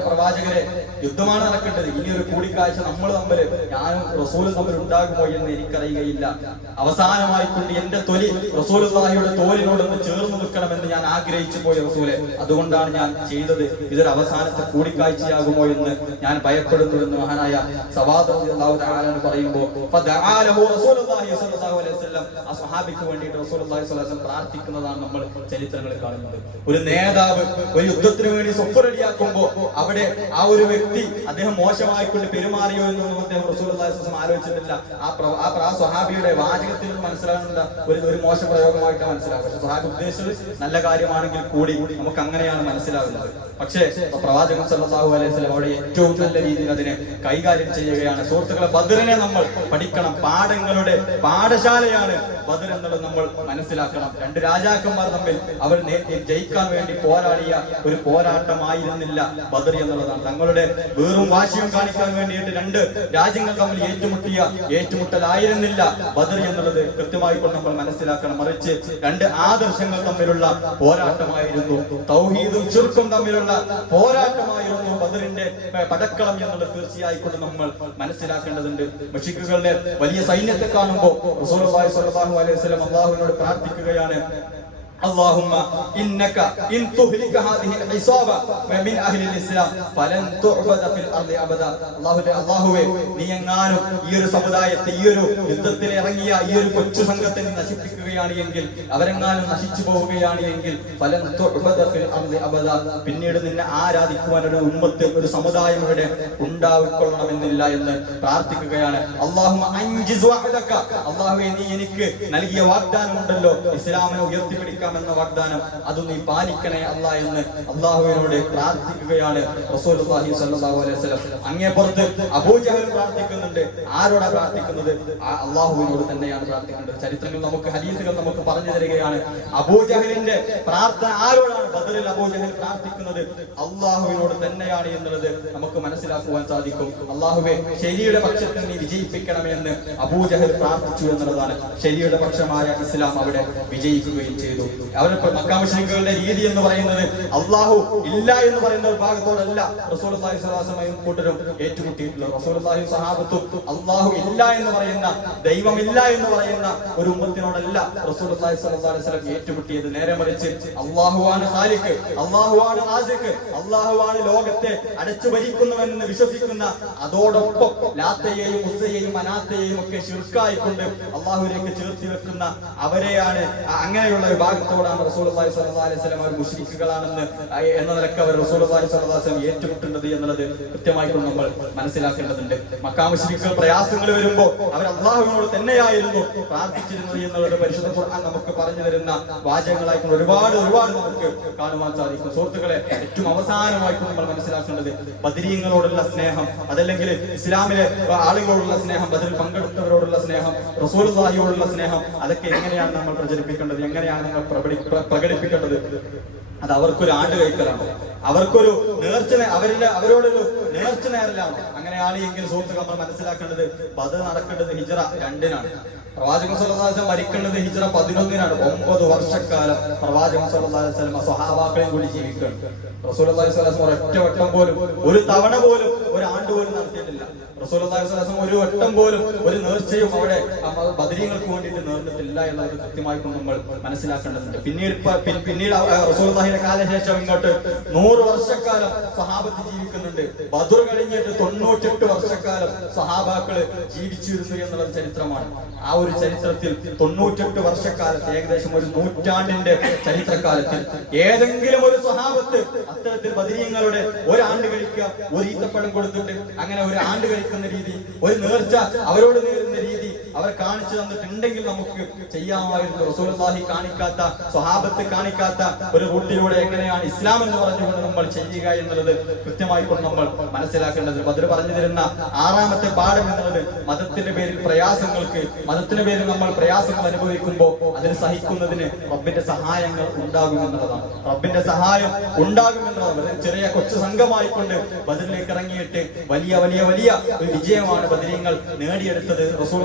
പ്രവാചകരെ യുദ്ധമാണ് നടക്കേണ്ടത്. ഇനി ഒരു കൂടിക്കാഴ്ച നമ്മൾ തമ്മിൽ ഞാനും റസൂലും തമ്മിൽ ഉണ്ടാകുമോ എന്ന് എനിക്കറിയുകയില്ല. അവസാനമായി കൊണ്ട് എന്റെ തൊലി റസൂലുള്ളാഹിയുടെ തോലിനോടൊന്ന് ചേർന്ന് നിൽക്കണമെന്ന് ഞാൻ ആഗ്രഹിച്ചു പോയി റസൂലെ. അതുകൊണ്ടാണ് ഞാൻ ചെയ്തത്. ഇതൊരു അവസാനത്തെ കൂടിക്കാഴ്ചയാകുമോ എന്ന് ഞാൻ ഭയപ്പെടുന്നു എന്ന് മഹാനായ സവാദ് എന്ന് പറയുമ്പോൾ ആ വേണ്ടിയിട്ട് സ്വല്ലല്ലാഹു പ്രാർത്ഥിക്കുന്നതാണ് നമ്മൾ ചരിത്രങ്ങളിൽ കാണുന്നത്. ഒരു നേതാവ് ഒരു യുദ്ധത്തിന് വേണ്ടി സ്വപ്പ് റെഡിയാക്കുമ്പോ അവിടെ ആ ഒരു വ്യക്തി അദ്ദേഹം മോശമായിക്കൊണ്ട് പെരുമാറിയോ എന്നൊന്നും അദ്ദേഹം വസല്ലം ആലോചിച്ചിട്ടില്ല. ആ ആ സ്വഹാബിയുടെ വാചകത്തിൽ നിന്ന് മനസ്സിലാകുന്നില്ല ഒരു ഒരു മോശ പ്രയോഗമായിട്ട് മനസ്സിലാകും സ്വഹാബി ഉദ്ദേശിച്ചത് നല്ല കാര്യമാണെങ്കിൽ കൂടി നമുക്ക് അങ്ങനെയാണ് മനസ്സിലാകുന്നത്. പക്ഷേ പ്രവാചകൻ സല്ലല്ലാഹു അലൈഹി അവിടെ ഏറ്റവും നല്ല രീതിയിൽ അതിനെ കൈകാര്യം ചെയ്യുകയാണ്. സുഹൃത്തുക്കളെ ബദറിനെ നമ്മൾ പഠിക്കണം. പാഠങ്ങളുടെ പാഠശാലയാണ് ബദർ എന്നുള്ളത് നമ്മൾ മനസ്സിലാക്കണം. രണ്ട് രാജാക്കന്മാർ തമ്മിൽ അവർ ജയിക്കാൻ വേണ്ടി പോരാടിയ ഒരു പോരാട്ടമായിരുന്നില്ല ബദർ എന്നുള്ളതാണ്. തങ്ങളുടെ വേറും വാശിയും കാണിക്കാൻ വേണ്ടിയിട്ട് രണ്ട് രാജ്യങ്ങൾ തമ്മിൽ ഏറ്റുമുട്ടിയ ഏറ്റുമുട്ടലായിരുന്നില്ല ബദർ എന്നുള്ളത് കൃത്യമായി കൊണ്ട് നമ്മൾ മനസ്സിലാക്കണം. മറിച്ച് രണ്ട് ആദർശങ്ങൾ തമ്മിലുള്ള പോരാട്ടമായിരുന്നു. തൗഹീദും ചുരുക്കും തമ്മിലുള്ള പോരാട്ടമായിരുന്നു ബദറിന്റെ പടക്കളം എന്നുള്ളത് തീർച്ചയായിക്കൊണ്ട് നമ്മൾ മനസ്സിലാക്കേണ്ടതുണ്ട്. മഷിക്കുകളുടെ വലിയ സൈന്യത്തെ കാണുമ്പോൾ അള്ളാഹുവിനോട് പ്രാർത്ഥിക്കുകയാണ് اللهم انك ان تهلك هذه العصابه من اهل الاسلام فلن تعبد في الارض ابدا അല്ലാഹുവേ അല്ലാഹുവേ നീ എങ്ങാനും ഈ ഒരു സമുദായത്തെ ഈ ഒരു യുദ്ധത്തിൽ ഇറങ്ങിയ ഈ ഒരു കൊച്ചു സംഘത്തെ നീ നശിപ്പിക്കുകയാണ് എങ്കിൽ അവരെങ്ങാനും നശിച്ചു പോവുകയാണ് എങ്കിൽ ഫലൻ തുഅബദ ഫിൽ അർളി അബദ പിന്നീട് നിന്നെ ആരാധിക്കുവാൻ ഒരു ഉമ്മത്ത് ഒരു സമുദായം ഇവിടെ ഉണ്ടാവിക്കൊള്ളണമെന്നില്ല എന്ന് പ്രാർത്ഥിക്കുകയാണ് അല്ലാഹുമ്മ അൻജിസ് വഅദക അല്ലാഹുവേ നീ എനിക്ക് നൽകിയ വാഗ്ദാനമുണ്ടല്ലോ ഇസ്ലാമിനെ ഉയർത്തിപ്പിടിക്കാം എന്ന വാഗ്ദാനം അത് നീ പാലിക്കണേ അല്ല എന്ന് അള്ളാഹുവിനോട് പ്രാർത്ഥിക്കുകയാണ് റസൂലുള്ളാഹി സ്വല്ലല്ലാഹു അലൈഹി വസല്ലം. അങ്ങേ പുറത്ത് അബൂജഹൽ പ്രാർത്ഥിക്കുന്നുണ്ട്. ആരോടാ പ്രാർത്ഥിക്കുന്നത്? അള്ളാഹുവിനോട് തന്നെയാണ് പ്രാർത്ഥിക്കേണ്ടത്. ചരിത്രങ്ങൾ നമുക്ക് ഹദീസുകൾ നമുക്ക് പറഞ്ഞു തരികയാണ്. അബൂജഹലിന്റെ പ്രാർത്ഥന ആരോടാണ്? ബദറിൽ അബൂജഹൽ പ്രാർത്ഥിക്കുന്നത് അള്ളാഹുവിനോട് തന്നെയാണ് എന്നുള്ളത് നമുക്ക് മനസ്സിലാക്കുവാൻ സാധിക്കും. അള്ളാഹുവെ ശരിയുടെ പക്ഷത്തിൽ നീ വിജയിപ്പിക്കണമെന്ന് അബൂജഹൽ പ്രാർത്ഥിച്ചു എന്നുള്ളതാണ്. ശരിയുടെ പക്ഷമായ ഇസ്ലാം അവിടെ വിജയിക്കുകയും ചെയ്തു. അവരുടെ മക്കാമശികളുടെ രീതി എന്ന് പറയുന്നത് അള്ളാഹു ഇല്ല എന്ന് പറയുന്ന ഒരു ഭാഗത്തോടല്ല സ്വല്ലല്ലാഹു അലൈഹി വസല്ലം കൂട്ടരും ഏറ്റുമുട്ടിയിട്ടുള്ളത്. റസൂലുള്ളാഹി സഹാബത്തും അള്ളാഹു ഇല്ല എന്ന് പറയുന്ന ദൈവമില്ല എന്ന് പറയുന്ന ഒരു ഉമ്മത്തിനോടല്ല സ്വല്ലല്ലാഹു അലൈഹി വസല്ലം ഏറ്റുമുട്ടിയത്. നേരെ മറിച്ച് അള്ളാഹുവാണ് ഖാലിഖ് അള്ളാഹുവാണ് റാസിഖ് അള്ളാഹുവാണ് ലോകത്തെ അടച്ചു ഭരിക്കുന്നുവെന്ന് വിശ്വസിക്കുന്ന അതോടൊപ്പം ലാത്തയെയും ഉസ്സയെയും അനാത്തയെയും ഒക്കെ ചുരുക്കായിക്കൊണ്ട് അള്ളാഹുവിനെയൊക്കെ ചേർത്തി വെക്കുന്ന അവരെയാണ് അങ്ങനെയുള്ള അങ്ങനെയുള്ള വിഭാഗത്തോടാണ് റസൂലുള്ളാഹി സ്വല്ലല്ലാഹു അലൈഹി വസല്ലം അവർ മുശ്രിക്കുകളാണെന്ന് എന്ന നിലയ്ക്ക് അവർ റസൂലുള്ളാഹി അള്ളാഹി വസല്ലം ഏറ്റുമുട്ടുന്നത് എന്നുള്ളത് കൃത്യമായിട്ടും നമ്മൾ മനസ്സിലാക്കേണ്ടതുണ്ട്. മക്കാ മുശ്രിക്കുകൾ പ്രയാസങ്ങൾ വരുമ്പോൾ അവർ അള്ളാഹുവിനോട് തന്നെയായിരുന്നു പ്രാർത്ഥിച്ചിരുന്നത് എന്നുള്ളത് പരിശുദ്ധ ഖുർആൻ നമുക്ക് പറഞ്ഞു തരുന്ന വാചകങ്ങളായിട്ട് ഒരുപാട് ഒരുപാട് നമുക്ക് കാണുവാൻ സാധിക്കും. സുഹൃത്തുക്കളെ ഏറ്റവും അവസാനമായിട്ട് നമ്മൾ മനസ്സിലാക്കേണ്ടത് ബദരീങ്ങളോടുള്ള സ്നേഹം അതല്ലെങ്കിൽ ഇസ്ലാമിലെ ആളുകളോടുള്ള സ്നേഹം ബദൽ പങ്കെടുത്തവരോടുള്ള സ്നേഹം റസൂലുള്ളാഹിയോടുള്ള സ്നേഹം അതൊക്കെ എങ്ങനെയാണ് നമ്മൾ പ്രചരിപ്പിക്കേണ്ടത് എങ്ങനെയാണ് പ്രകടി- പ്ര- പ്രകടിപ്പിക്കേണ്ടത് അത് അവർക്കൊരു ആണ്ട് കഴിക്കലാണ്. അവർക്കൊരു നേർച്ച അവരുടെ അവരോടൊരു നേർച്ച നേരലാണ്. അങ്ങനെയാണ് എങ്കിൽ സുഹൃത്തുക്കൾ നമ്മൾ മനസ്സിലാക്കേണ്ടത്. ബദർ നടക്കേണ്ടത് ഹിജറ രണ്ടിനാണ്. അലൈഹി വസല്ലം മരിക്കേണ്ടത് ഹിജറ പതിനൊന്നിനാണ്. ഒമ്പത് വർഷക്കാലം പ്രവാചകൻ സല്ലല്ലാഹു സ്വഹാവാക്കളെയും കൂടി ജീവിക്കുകയാണ്. അലൈഹി വസല്ലം വട്ടം പോലും ഒരു തവണ പോലും ഒരു പോലും നടത്തിയിട്ടില്ല. ഒരു വട്ടം പോലും ഒരു നേർച്ചയും അവിടെ ബദരീങ്ങൾക്ക് വേണ്ടിയിട്ട് നേർന്നിട്ടില്ല എന്നുള്ളത് കൃത്യമായിട്ട് നമ്മൾ മനസ്സിലാക്കേണ്ടതുണ്ട്. പിന്നീട് പിന്നീട് ആ സാഹിന്റെ കാലശേഷം ഇങ്ങോട്ട് നൂറ് വർഷക്കാലം സഹാബത്ത് ജീവിക്കുന്നുണ്ട്. ബദർ കഴിഞ്ഞിട്ട് തൊണ്ണൂറ്റെട്ട് വർഷക്കാലം സഹാബാക്കൾ ജീവിച്ചിരുന്നു എന്നുള്ള ചരിത്രമാണ്. ആ ഒരു ചരിത്രത്തിൽ തൊണ്ണൂറ്റെട്ട് വർഷക്കാലത്ത് ഏകദേശം ഒരു നൂറ്റാണ്ടിന്റെ ചരിത്രകാലത്തിൽ ഏതെങ്കിലും ഒരു സഹാബത്ത് അത്തരത്തിൽ ബദരീങ്ങളുടെ ഒരാണ്ട് കഴിക്കുക ഒരു ഈത്തപ്പഴം കൊടുത്തിട്ട് അങ്ങനെ ഒരു ആണ്ട് കഴിക്കുന്ന രീതി. ഒരു നേർച്ച അവരോട് നേരുന്ന രീതി. അവർ കാണിച്ചു തന്നിട്ടുണ്ടെങ്കിൽ നമുക്ക് ചെയ്യാമായിരുന്നു. റസൂലുള്ളാഹി കാണിക്കാത്ത സ്വഹാബത്ത് കാണിക്കാത്ത ഒരു റൂട്ടിലൂടെ എങ്ങനെയാണ് ഇസ്ലാം എന്ന് പറഞ്ഞുകൊണ്ട് നമ്മൾ ചെയ്യുക എന്നുള്ളത് കൃത്യമായി കൊണ്ട് നമ്മൾ മനസ്സിലാക്കേണ്ടത്. ബദർ പറഞ്ഞു തരുന്ന ആറാമത്തെ പാഠം എന്നുള്ളത് മതത്തിന്റെ പേരിൽ പ്രയാസങ്ങൾക്ക് മതത്തിന്റെ പേരിൽ നമ്മൾ പ്രയാസങ്ങൾ അനുഭവിക്കുമ്പോൾ അതിന് സഹിക്കുന്നതിന് റബ്ബിന്റെ സഹായങ്ങൾ ഉണ്ടാകും എന്നുള്ളതാണ്. റബ്ബിന്റെ സഹായം ഉണ്ടാകും എന്നുള്ളതാണ്. ചെറിയ കൊച്ചു സംഘമായിക്കൊണ്ട് ബദറിലേക്ക് ഇറങ്ങിയിട്ട് വലിയ വലിയ വലിയ ഒരു വിജയമാണ് ബദരീങ്ങൾ നേടിയെടുത്തത്. റസൂൽ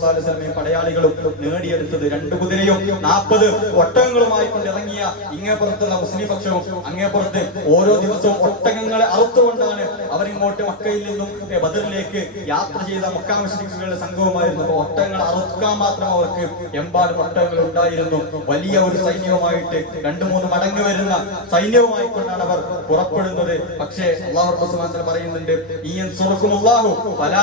സ്വലമയും പടയാളികളും നേടിയെടുത്തത് രണ്ട് കുതിരയും നാൽപ്പത് ഒട്ടകങ്ങളുമായി കൊണ്ട് ഇറങ്ങിയ ഇങ്ങേപ്പുറത്തുള്ള മുസ്ലിം പക്ഷവും അങ്ങേപ്പുറത്ത് ഓരോ ദിവസവും ഒട്ടകങ്ങളെ അറുത്തുകൊണ്ടാണ് അവരിങ്ങോട്ട് മക്കയിൽ നിന്നും ബദറിലേക്ക് യാത്ര ചെയ്ത മക്കാമശ്രീക്കുകളുടെ സംഘവുമായിരുന്നു. ഒട്ടകങ്ങൾ അറുക്കാൻ മാത്രം അവർക്ക് എമ്പാടും ഒട്ടകങ്ങൾ ഉണ്ടായിരുന്നു. വലിയ ഒരു സൈന്യവുമായിട്ട് രണ്ടു മൂന്ന് മടങ്ങ് വരുന്ന സൈന്യവുമായി കൊണ്ടാണ് അവർ പുറപ്പെടുന്നത്. പക്ഷേ അള്ളാഹു പറയുന്നുണ്ട് ഈ അള്ളാഹു പല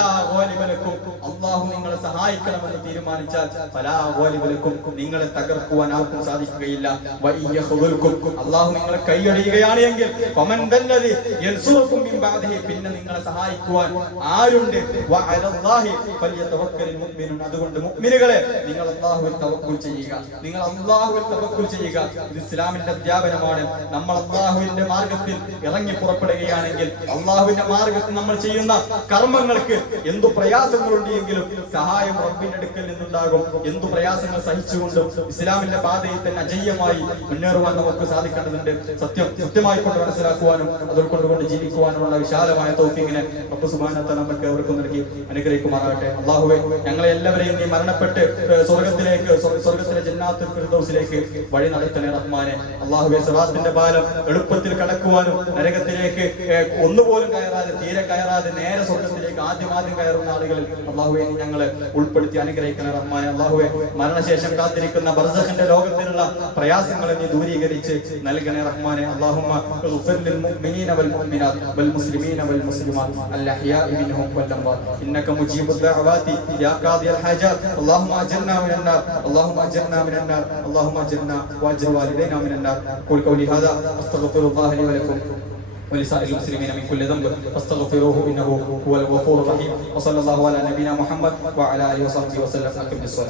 അള്ളാഹു നിങ്ങളെ സഹായിക്കണമെന്ന് തീരുമാനിച്ചാൽ പലാഹോലിമലക്കും നിങ്ങളെ തകർക്കുവാൻ ആർക്കും സാധിക്കുകയില്ല. അള്ളാഹു നിങ്ങളെ കൈയടിയുകയാണ് എങ്കിൽ പിന്നെ നിങ്ങളെ സഹായിക്കുവാൻ ആരുണ്ട്? അതുകൊണ്ട് മുഅ്മിനുകളെ നിങ്ങൾ അല്ലാഹുവിൽ തവക്കുൽ ചെയ്യുക. നിങ്ങൾ അല്ലാഹുവിൽ തവക്കുൽ ചെയ്യുക. ഇത് ഇസ്ലാമിന്റെ അധ്യാപനമാണ്. നമ്മൾ അള്ളാഹുവിന്റെ മാർഗത്തിൽ ഇറങ്ങി പുറപ്പെടുകയാണെങ്കിൽ അള്ളാഹുവിന്റെ മാർഗത്തിൽ നമ്മൾ ചെയ്യുന്ന കർമ്മങ്ങൾക്ക് എന്തു പ്രയാസങ്ങളുണ്ട് എങ്കിലും സഹായം റബ്ബിന്റെ അടുക്കൽ നിന്നുണ്ടാകും. എന്തു പ്രയാസങ്ങൾ സഹിച്ചുകൊണ്ടും ഇസ്ലാമിന്റെ പാതയിൽ തന്നെ അജയ്യമായി മുന്നേറുവാൻ നമുക്ക് സാധിക്കേണ്ടതുണ്ട്. സത്യം കൃത്യമായി കൊണ്ട് മനസ്സിലാക്കുവാനും അത് ഉൾക്കൊണ്ടുകൊണ്ട് ജീവിക്കുവാനുമുള്ള വിശാലമായ തൗഫീഖിനെ റബ്ബ് സുബാനത്തെ നമുക്ക് അവർക്കും നൽകി അനുഗ്രഹിക്കുമാറാകട്ടെ. അള്ളാഹുവെ ഞങ്ങളെ എല്ലാവരെയും നീ മരണപ്പെട്ട് സ്വർഗത്തിലേക്ക് സ്വർഗ- സ്വർഗത്തിലെ ജന്നാത്ത് ഫിർദൗസിലേക്ക് വഴി നടത്തണേ റഹ്മാനെ. അള്ളാഹുവെ സറാത്തിന്റെ പാലം എളുപ്പത്തിൽ കടക്കുവാനും നരകത്തിലേക്ക് ഒന്നുപോലും കയറാതെ തീരെ കയറാതെ നേരെ സ്വർഗത്തിലേക്ക് ആദ്യം ആദ്യം കയറുന്ന ആളുകളിൽ അള്ളാഹുവെ ഞങ്ങളെ ഉൾപ്പെടുത്തി അനുഗ്രഹിക്കണേ റഹ്മാനെ അള്ളാഹുവെ മരണശേഷം കാത്തിരിക്കുന്ന ബർസഖിന്റെ ലോകത്തിലുള്ള പ്രയാസങ്ങളെ നീ ദൂരീകരിച്ച് നൽകണേ റഹ്മാനെ അള്ളാഹുമ്മ اغفر للمؤمنين والمؤمنات والمسلمين والمسلمات الأحياء منهم والأموات إنك مجيب الدعوات يا قاضي الحاجات اللهم أجرنا من النار اللهم أجرنا من النار اللهم أجرنا وأجر والدينا من النار قول قولي هذا أستغفر الله لي ولكم ولسائر المسلمين من كل ذنب فاستغفروه إنه هو الغفور الرحيم. وصلى الله على نبينا محمد وعلى آله وصحبه وسلم. أقم الصلاه